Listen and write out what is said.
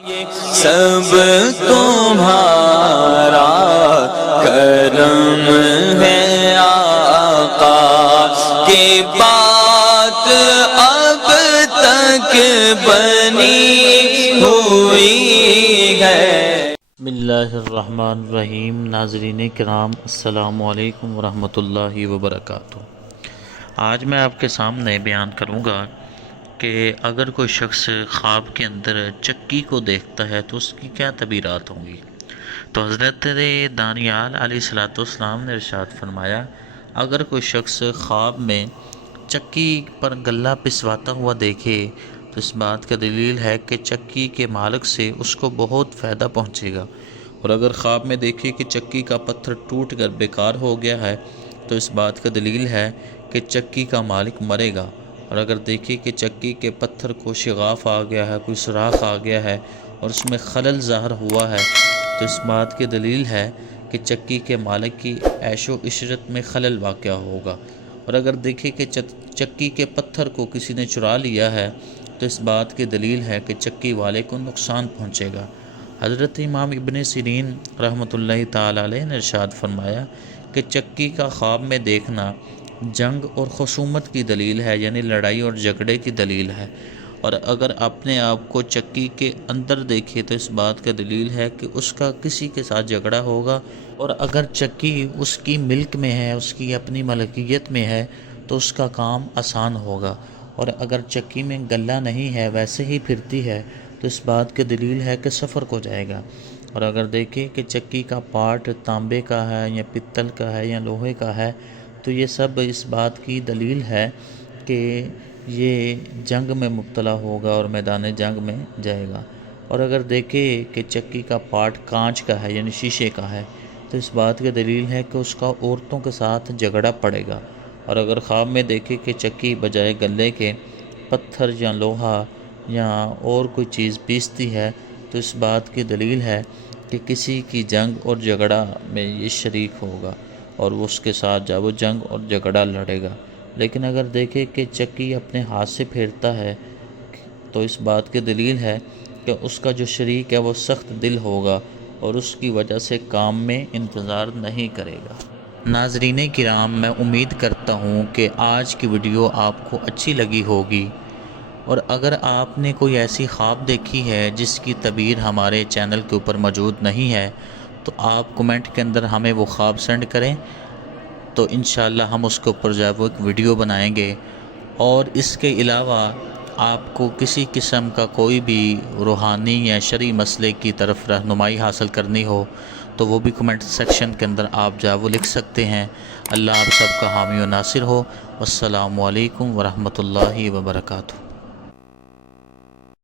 سب تمہارا کرم ہے آقا کی بات اب تک بنی ہوئی ہے۔ بسم اللہ الرحمن الرحیم۔ ناظرین کرام السلام علیکم ورحمۃ اللہ وبرکاتہ۔ آج میں آپ کے سامنے بیان کروں گا کہ اگر کوئی شخص خواب کے اندر چکی کو دیکھتا ہے تو اس کی کیا تعبیرات ہوں گی۔ تو حضرت دانیال علیہ السلام نے ارشاد فرمایا، اگر کوئی شخص خواب میں چکی پر غلہ پسواتا ہوا دیکھے تو اس بات کا دلیل ہے کہ چکی کے مالک سے اس کو بہت فائدہ پہنچے گا، اور اگر خواب میں دیکھے کہ چکی کا پتھر ٹوٹ کر بیکار ہو گیا ہے تو اس بات کا دلیل ہے کہ چکی کا مالک مرے گا، اور اگر دیکھے کہ چکی کے پتھر کو شغاف آ گیا ہے، کوئی سوراخ آ گیا ہے اور اس میں خلل ظاہر ہوا ہے تو اس بات کی دلیل ہے کہ چکی کے مالک کی عیش و عشرت میں خلل واقع ہوگا، اور اگر دیکھے کہ چکی کے پتھر کو کسی نے چرا لیا ہے تو اس بات کی دلیل ہے کہ چکی والے کو نقصان پہنچے گا۔ حضرت امام ابن سیرین رحمۃ اللہ تعالی علیہ نے ارشاد فرمایا کہ چکی کا خواب میں دیکھنا جنگ اور خصومت کی دلیل ہے، یعنی لڑائی اور جھگڑے کی دلیل ہے، اور اگر اپنے آپ کو چکی کے اندر دیکھے تو اس بات کا دلیل ہے کہ اس کا کسی کے ساتھ جھگڑا ہوگا، اور اگر چکی اس کی ملک میں ہے، اس کی اپنی ملکیت میں ہے تو اس کا کام آسان ہوگا، اور اگر چکی میں غلہ نہیں ہے، ویسے ہی پھرتی ہے تو اس بات کی دلیل ہے کہ سفر کو جائے گا، اور اگر دیکھیں کہ چکی کا پارٹ تانبے کا ہے یا پتل کا ہے یا لوہے کا ہے تو یہ سب اس بات کی دلیل ہے کہ یہ جنگ میں مبتلا ہوگا اور میدان جنگ میں جائے گا، اور اگر دیکھیں کہ چکی کا پارٹ کانچ کا ہے یعنی شیشے کا ہے تو اس بات کی دلیل ہے کہ اس کا عورتوں کے ساتھ جھگڑا پڑے گا، اور اگر خواب میں دیکھے کہ چکی بجائے غلے کے پتھر یا لوہا یا اور کوئی چیز پیستی ہے تو اس بات کی دلیل ہے کہ کسی کی جنگ اور جھگڑا میں یہ شریک ہوگا اور وہ اس کے ساتھ جب وہ جنگ اور جھگڑا لڑے گا۔ لیکن اگر دیکھے کہ چکی اپنے ہاتھ سے پھیرتا ہے تو اس بات کی دلیل ہے کہ اس کا جو شریک ہے وہ سخت دل ہوگا اور اس کی وجہ سے کام میں انتظار نہیں کرے گا۔ ناظرین کرام، میں امید کرتا ہوں کہ آج کی ویڈیو آپ کو اچھی لگی ہوگی، اور اگر آپ نے کوئی ایسی خواب دیکھی ہے جس کی تعبیر ہمارے چینل کے اوپر موجود نہیں ہے تو آپ کمنٹ کے اندر ہمیں وہ خواب سینڈ کریں، تو انشاءاللہ ہم اس کے اوپر جو ہے وہ ایک ویڈیو بنائیں گے، اور اس کے علاوہ آپ کو کسی قسم کا کوئی بھی روحانی یا شرعی مسئلے کی طرف رہنمائی حاصل کرنی ہو تو وہ بھی کمنٹ سیکشن کے اندر آپ جو ہے وہ لکھ سکتے ہیں۔ اللہ آپ سب کا حامی و ناصر ہو۔ والسلام علیکم ورحمۃ اللہ وبرکاتہ۔